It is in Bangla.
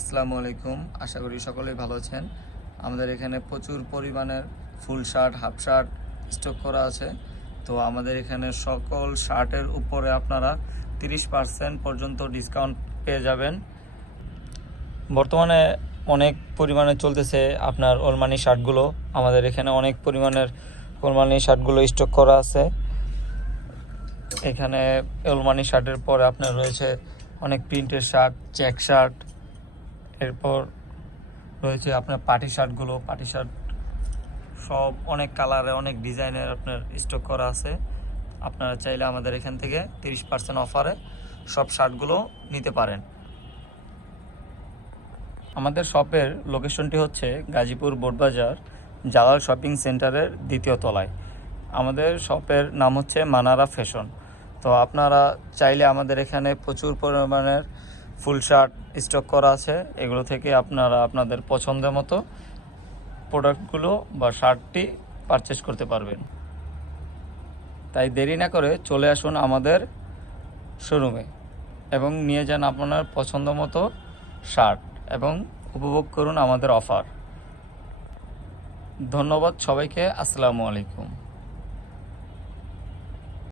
আসসালামু আলাইকুম। আশা করি সকলেই ভালো আছেন। আমাদের এখানে প্রচুর পরিমাণের full shirt, half shirt stock করা আছে। তো আমাদের এখানে সকল শার্টের উপরে আপনারা 30% পর্যন্ত ডিসকাউন্ট পেয়ে যাবেন। বর্তমানে অনেক পরিমাণে চলতেছে আপনার ওলমানি শার্টগুলো। আমাদের এখানে অনেক পরিমাণের ওলমানি শার্টগুলো স্টক করা আছে। এখানে ওলমানি শার্টের পরে আপনার রয়েছে অনেক প্রিন্টের শার্ট, চেক শার্ট, এরপর রয়েছে আপনার পার্টি শার্ট সব অনেক কালারে, অনেক ডিজাইনের আপনার স্টক করা আছে। আপনারা চাইলে আমাদের এখান থেকে 30% অফারে সব শার্টগুলো নিতে পারেন। আমাদের শপের লোকেশনটি হচ্ছে গাজীপুর বোটবাজার জালাল শপিং সেন্টারের 2য় তলায়। আমাদের শপের নাম হচ্ছে মানারা ফ্যাশন। তো আপনারা চাইলে আমাদের এখানে প্রচুর পরিমাণের ফুল শার্ট স্টক করা আছে। এগুলো থেকে আপনারা আপনাদের পছন্দের মতো প্রোডাক্টগুলো বা শার্টটি পারচেস করতে পারবেন। তাই দেরি না করে চলে আসুন আমাদের শোরুমে এবং নিয়ে যান আপনার পছন্দ মতো শার্ট এবং উপভোগ করুন আমাদের অফার। ধন্যবাদ সবাইকে। আসসালামু আলাইকুম।